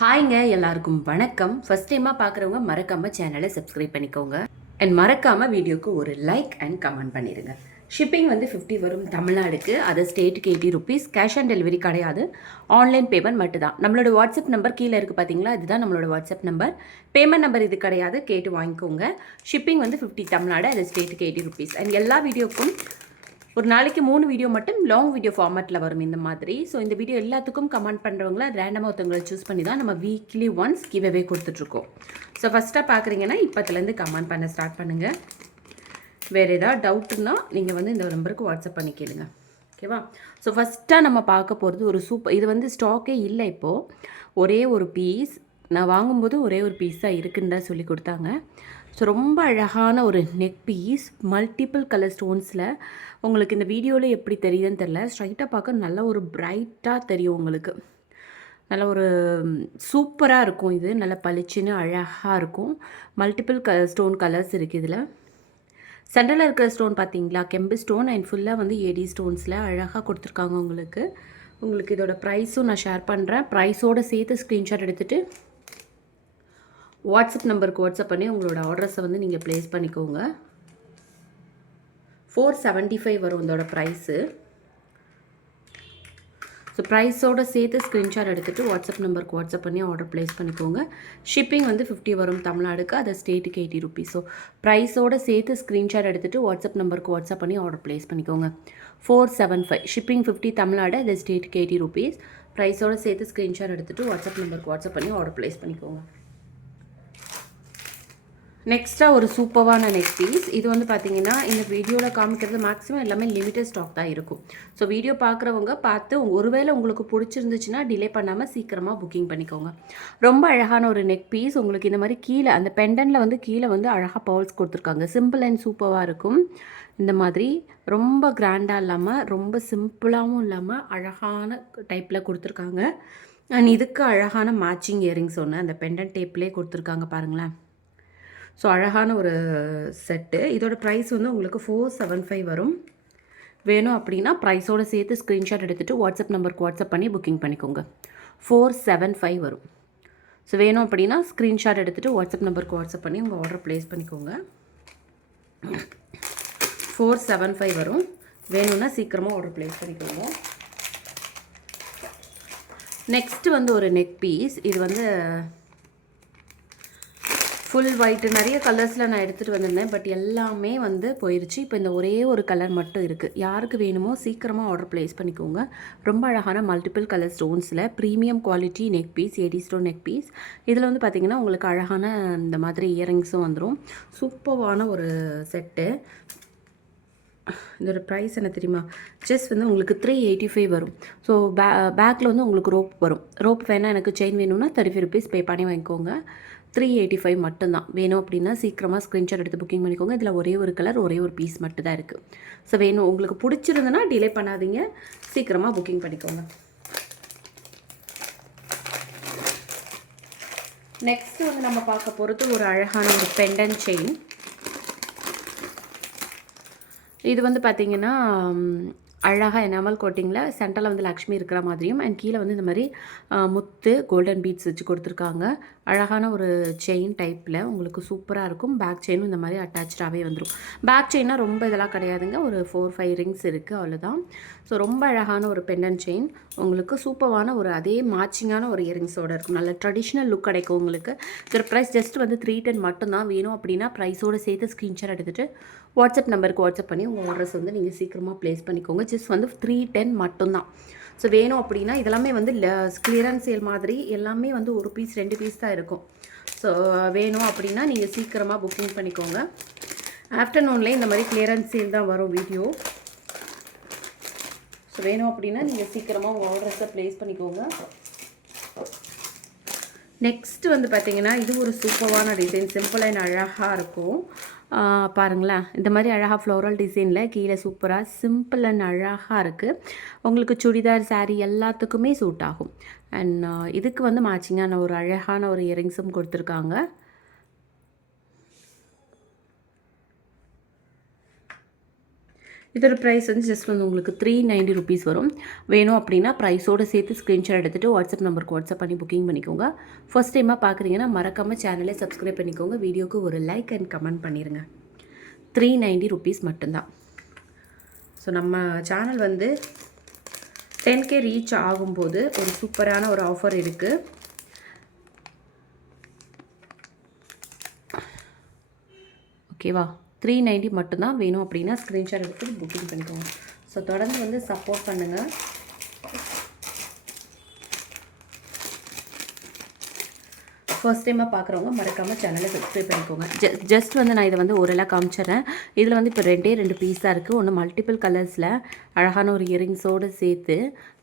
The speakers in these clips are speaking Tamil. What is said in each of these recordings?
ஹாய்ங்க எல்லாருக்கும் வணக்கம். ஃபஸ்ட் டைமாக பார்க்குறவங்க மறக்காம சேனலை சப்ஸ்கிரைப் பண்ணிக்கோங்க. அண்ட் மறக்காமல் வீடியோக்கு ஒரு லைக் அண்ட் கமெண்ட் பண்ணிடுங்க ஷிப்பிங் வந்து ஃபிஃப்டி வரும் தமிழ்நாடுக்கு. அது ஸ்டேட்டுக்கு eighty rupees cash on delivery கிடையாது. ஆன்லைன் பேமெண்ட் மட்டும் தான் நம்மளோட வாட்ஸ்அப் நம்பர் கீழே இருக்குது பார்த்தீங்களா இதுதான் நம்மளோட வாட்ஸ்அப் நம்பர் பேமெண்ட் நம்பர் இது கிடையாது. கேட்டு வாங்கிக்கோங்க. ஷிப்பிங் வந்து ஃபிஃப்டி தமிழ்நாடு அது ஸ்டேட்டுக்கு எயிட்டி ருபீஸ் அண்ட் எல்லா வீடியோக்கும் ஒரு நாளைக்கு மூணு வீடியோ மட்டும் லாங் வீடியோ ஃபார்மேட்டில் வரும் இந்த மாதிரி. ஸோ இந்த வீடியோ எல்லாத்துக்கும் கமெண்ட் பண்ணுறவங்கள ரேண்டமாக ஒருத்தவங்களை சூஸ் பண்ணி தான் நம்ம வீக்லி ஒன்ஸ் கிவ் அவே கொடுத்துட்ருக்கோம் ஸோ ஃபஸ்ட்டாக பார்க்குறீங்கன்னா இப்போத்துலேருந்து கமெண்ட் பண்ண ஸ்டார்ட் பண்ணுங்கள் வேறு ஏதாவது டவுட்டுன்னா நீங்கள் வந்து இந்த நம்பருக்கு வாட்ஸ்அப் பண்ணி கேளுங்க. ஓகேவா ஸோ ஃபஸ்ட்டாக நம்ம பார்க்க போகிறது ஒரு சூப்பர் இது வந்து ஸ்டாக்கே இல்லை இப்போது ஒரே ஒரு பீஸ் நான் வாங்கும்போது ஒரே ஒரு பீஸாக இருக்குன்னு தான் சொல்லி கொடுத்தாங்க. ஸோ ரொம்ப அழகான ஒரு நெக் பீஸ் மல்டிபிள் கலர் ஸ்டோன்ஸில் உங்களுக்கு இந்த வீடியோவில் எப்படி தெரியுதுன்னு தெரில ஸ்ட்ரைட்டாக பார்க்க நல்ல ஒரு பிரைட்டாக தெரியும் உங்களுக்கு. நல்ல ஒரு சூப்பராக இருக்கும் இது. நல்ல பளிச்சுன்னு அழகாக இருக்கும். மல்டிபிள் க ஸ்டோன் கலர்ஸ் இருக்குது இதில். சென்டரில் இருக்கிற ஸ்டோன் பார்த்தீங்களா? கெம்பு ஸ்டோன் அண்ட் ஃபுல்லாக வந்து ஏடி ஸ்டோன்ஸில் அழகாக கொடுத்துருக்காங்க உங்களுக்கு. உங்களுக்கு இதோட ப்ரைஸும் நான் ஷேர் பண்ணுறேன் ப்ரைஸோடு சேர்த்து ஸ்க்ரீன்ஷாட் எடுத்துகிட்டு வாட்ஸ்அப் நம்பருக்கு வாட்ஸ்அப் பண்ணி உங்களோட ஆர்டர்ஸை வந்து நீங்கள் ப்ளேஸ் பண்ணிக்கோங்க. ஃபோர் செவன்ட்டி ஃபைவ் வரும் இதோட ப்ரைஸு ஸோ ப்ரைஸோடு சேர்த்து ஸ்க்ரீன்ஷாட் எடுத்துகிட்டு வாட்ஸ்அப் நம்பருக்கு வாட்ஸ்அப் பண்ணி ஆர்டர் ப்ளேஸ் பண்ணிக்கோங்க. ஷிப்பிங் வந்து ஃபிஃப்டி வரும் தமிழ்நாடுக்கு அது ஸ்டேட்டுக்கு எயிட்டி ருபீஸ் ஸோ ப்ரைஸோடு சேர்த்து ஸ்க்ரீன்ஷாட் எடுத்துகிட்டு வாட்ஸ்அப் நம்பருக்கு வாட்ஸ்அப் பண்ணி ஆர்டர் ப்ளேஸ் பண்ணிக்கோங்க. Four seven five shipping fifty Tamil Nadu அது ஸ்டேட்டுக்கு எயிட்டி ருபீஸ் ப்ரைஸோடு சேர்த்து ஸ்க்ரீன்ஷாட் எடுத்துகிட்டு வாட்ஸ்அப் நம்பருக்கு வாட்ஸ்அப் பண்ணி ஆர்டர் ப்ளேஸ் பண்ணிக்கோங்க. நெக்ஸ்ட்டாக ஒரு சூப்பரான நெக் பீஸ் இது வந்து பார்த்தீங்கன்னா இந்த வீடியோவில் காமிக்கிறது மேக்ஸிமம் எல்லாமே லிமிட்டட் ஸ்டாக் தான் இருக்கும். ஸோ வீடியோ பார்க்குறவங்க பார்த்து ஒருவேளை உங்களுக்கு பிடிச்சிருந்துச்சுன்னா டிலே பண்ணாமல் சீக்கிரமாக புக்கிங் பண்ணிக்கோங்க. ரொம்ப அழகான ஒரு நெக் பீஸ் உங்களுக்கு இந்த மாதிரி கீழே அந்த பெண்டனில் வந்து கீழே வந்து அழகாக பவுல்ஸ் கொடுத்துருக்காங்க. சிம்பிள் அண்ட் சூப்பராக இருக்கும். இந்த மாதிரி ரொம்ப கிராண்டாக இல்லாமல் ரொம்ப சிம்பிளாகவும் இல்லாமல் அழகான டைப்பில் கொடுத்துருக்காங்க. அண்ட் இதுக்கு அழகான மேட்சிங் இயரிங்ஸ் ஒன்று அந்த பெண்டன் டேப்லேயே கொடுத்துருக்காங்க பாருங்களேன். ஸோ அழகான ஒரு செட்டு. இதோட ப்ரைஸ் வந்து உங்களுக்கு ஃபோர் செவன் ஃபைவ் வரும். வேணும் அப்படின்னா ப்ரைஸோடு சேர்த்து ஸ்க்ரீன்ஷாட் எடுத்துகிட்டு வாட்ஸ்அப் நம்பருக்கு வாட்ஸ்அப் பண்ணி புக்கிங் பண்ணிக்கோங்க. ஃபோர் செவன் ஃபைவ் வரும். ஸோ வேணும் அப்படின்னா ஸ்க்ரீன்ஷாட் எடுத்துகிட்டு வாட்ஸ்அப் நம்பருக்கு வாட்ஸ்அப் பண்ணி உங்கள் ஆர்டர் ப்ளேஸ் பண்ணிக்கோங்க. ஃபோர் செவன் ஃபைவ் வரும். வேணும்னா சீக்கிரமாக ஆர்டர் ப்ளேஸ் பண்ணிக்கோங்க. நெக்ஸ்ட்டு வந்து ஒரு நெக் பீஸ் இது வந்து ஃபுல் ஒயிட்டு நிறைய கலர்ஸில் நான் எடுத்துகிட்டு வந்திருந்தேன். பட் எல்லாமே வந்து போயிருச்சு. இப்போ இந்த ஒரே ஒரு கலர் மட்டும் இருக்குது யாருக்கு வேணுமோ சீக்கிரமாக ஆர்டர் ப்ளேஸ் பண்ணிக்கோங்க. ரொம்ப அழகான multiple colour ஸ்டோன்ஸில் premium quality neck piece AD stone neck piece இதில் வந்து பார்த்திங்கன்னா உங்களுக்கு அழகான இந்த மாதிரி இயரிங்ஸும் வந்துடும் சூப்பரான ஒரு செட்டு இதோட ப்ரைஸ் என்ன தெரியுமா? ஜஸ்ட் வந்து உங்களுக்கு த்ரீ எயிட்டி ஃபைவ் வரும் ஸோ பே பேக்கில் வந்து உங்களுக்கு ரோப் வரும். ரோப் வேணால் எனக்கு செயின் வேணும்னா தேர்ட்டி ஃபைவ் ருபீஸ் பே பண்ணி வாங்கிக்கோங்க. த்ரீ எயிட்டி ஃபைவ் மட்டும்தான். வேணும் அப்படின்னா சீக்கிரமாக ஸ்க்ரீன்ஷாட் எடுத்து புக்கிங் பண்ணிக்கோங்க. இதில் ஒரே ஒரு கலர் ஒரே ஒரு பீஸ் மட்டும் தான் இருக்குது ஸோ வேணும் உங்களுக்கு பிடிச்சிருந்தனா டிலே பண்ணாதீங்க. சீக்கிரமாக புக்கிங் பண்ணிக்கோங்க. நெக்ஸ்ட் வந்து நம்ம பார்க்க போகிறது ஒரு அழகான ஒரு பெண்டன் செயின் இது வந்து பார்த்திங்கன்னா அழகாக எனாமல் கோட்டிங்கில் சென்டரில் வந்து லக்ஷ்மி இருக்கிற மாதிரியும் அண்ட் கீழே வந்து இந்த மாதிரி முத்து கோல்டன் பீட்ஸ் வச்சு கொடுத்துருக்காங்க. அழகான ஒரு செயின் டைப்பில் உங்களுக்கு சூப்பராக இருக்கும். பேக் செயினும் இந்த மாதிரி அட்டாச்சாகவே வந்துடும் பேக் செயினாக ரொம்ப இதெல்லாம் கிடையாதுங்க. ஒரு ஃபோர் ஃபைவ் ரிங்ஸ் இருக்குது அவ்வளோதான் ஸோ ரொம்ப அழகான ஒரு பெண்டன் செயின் உங்களுக்கு சூப்பரான ஒரு அதே மேட்சிங்கான ஒரு இயரிங்ஸோடு இருக்கும். நல்ல ட்ரெடிஷ்னல் லுக் கிடைக்கும் உங்களுக்கு. இதோட ப்ரைஸ் ஜஸ்ட் வந்து த்ரீ டென் மட்டும்தான் வேணும் அப்படின்னா ப்ரைஸோடு சேர்த்து ஸ்க்ரீன்ஷாட் எடுத்துகிட்டு வாட்ஸ்அப் நம்பருக்கு வாட்ஸ்அப் பண்ணி உங்கள் ஆர்டர்ஸ் வந்து நீங்கள் சீக்கிரமாக ப்ளேஸ் பண்ணிக்கோங்க. ஜஸ்ட் வந்து த்ரீ டென் மட்டும்தான். ஸோ வேணும் அப்படின்னா இதெல்லாமே வந்து கிளியரன்ஸ் சேல் மாதிரி எல்லாமே வந்து ஒரு பீஸ் ரெண்டு பீஸ் தான் இருக்கும். ஸோ வேணும் அப்படின்னா நீங்கள் சீக்கிரமாக புக்கிங் பண்ணிக்கோங்க. ஆஃப்டர்நூன்லேயே இந்த மாதிரி கிளியரன்ஸ் சேல் தான் வரும் வீடியோ ஸோ வேணும் அப்படின்னா நீங்கள் சீக்கிரமாக உங்கள் ஆர்டர்ஸை ப்ளேஸ் பண்ணிக்கோங்க. நெக்ஸ்ட் வந்து பார்த்தீங்கன்னா இது ஒரு சூப்பரான டிசைன் சிம்பிள் அண்ட் அழகாக இருக்கும். பாருங்களேன். இந்த மாதிரி அழகாக ஃப்ளோரல் டிசைனில் கீழே சூப்பராக சிம்பிள் அண்ட் அழகாக இருக்குது உங்களுக்கு சுடிதார் சாரீ எல்லாத்துக்குமே சூட் ஆகும். அண்ட் இதுக்கு வந்து மேட்சிங்கான ஒரு அழகான ஒரு இயரிங்ஸும் கொடுத்துருக்காங்க. இதோட ப்ரைஸ் வந்து ஜஸ்ட் வந்து உங்களுக்கு த்ரீ நைன்ட்டி ருபீஸ் வரும். வேணும் அப்படின்னா ப்ரைஸோடு சேர்த்து ஸ்க்ரீன்ஷாட் எடுத்துகிட்டு வாட்ஸ்அப் நம்பருக்கு வாட்ஸ்அப் பண்ணி புக்கிங் பண்ணிக்கோங்க. ஃபர்ஸ்ட் டைமாக பார்க்குறீங்கன்னா மறக்காமல் சேனலை சப்ஸ்கிரைப் பண்ணிக்கோங்க. வீடியோக்கு ஒரு லைக் அண்ட் கமெண்ட் பண்ணிடுங்க த்ரீ நைன்ட்டி ருபீஸ் மட்டும்தான். ஸோ நம்ம சேனல் வந்து டென் கே ரீச் ஆகும்போது ஒரு சூப்பரான ஒரு ஆஃபர் இருக்குது ஓகேவா த்ரீ நைன்ட்டி மட்டும்தான் வேணும் அப்படின்னா ஸ்க்ரீன்ஷாட் எடுத்து புக்கிங் பண்ணிக்கோங்க. ஸோ தொடர்ந்து வந்து சப்போர்ட் பண்ணுங்கள் ஃபர்ஸ்ட் டைமாக பார்க்குறவங்க மறக்காமல் சேனலை சப்ஸ்கிரைப் பண்ணிக்கோங்க. ஜ ஜஸ்ட் வந்து நான் இதை வந்து ஓரளவு காமிச்சிடுறேன். இதில் வந்து இப்போ ரெண்டே ரெண்டு பீஸாக இருக்குது ஒன்று மல்டிபிள் கலர்ஸில் அழகான ஒரு இயரிங்ஸோடு சேர்த்து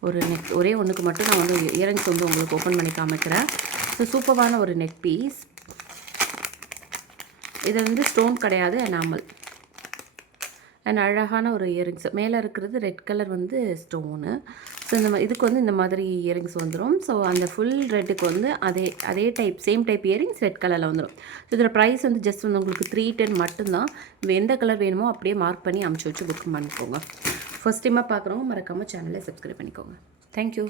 ஒரு நெக் ஒரே ஒன்றுக்கு மட்டும் நான் வந்து இயரிங்ஸ் வந்து உங்களுக்கு ஓப்பன் பண்ணி காமிக்கிறேன். ஸோ சூப்பரான ஒரு நெக் பீஸ் இது வந்து ஸ்டோன் கிடையாது எனாமல் அண்ட் அழகான ஒரு இயரிங்ஸ் மேலே இருக்கிறது ரெட் கலர் வந்து ஸ்டோனு ஸோ இந்த மாதிரி இதுக்கு வந்து இந்த மாதிரி இயரிங்ஸ் வந்துடும் ஸோ அந்த ஃபுல் ரெட்டுக்கு வந்து அதே அதே type same type earrings red கலரில் வந்துடும் ஸோ இதில் ப்ரைஸ் வந்து ஜஸ்ட் வந்து உங்களுக்கு த்ரீ டென் மட்டும்தான். எந்த கலர் வேணுமோ அப்படியே மார்க் பண்ணி அமுச்சு வச்சு புக் பண்ணிக்கோங்க. ஃபஸ்ட் டைமாக பார்க்குறவங்க மறக்காமல் சேனலை சப்ஸ்கிரைப் பண்ணிக்கோங்க. தேங்க்யூ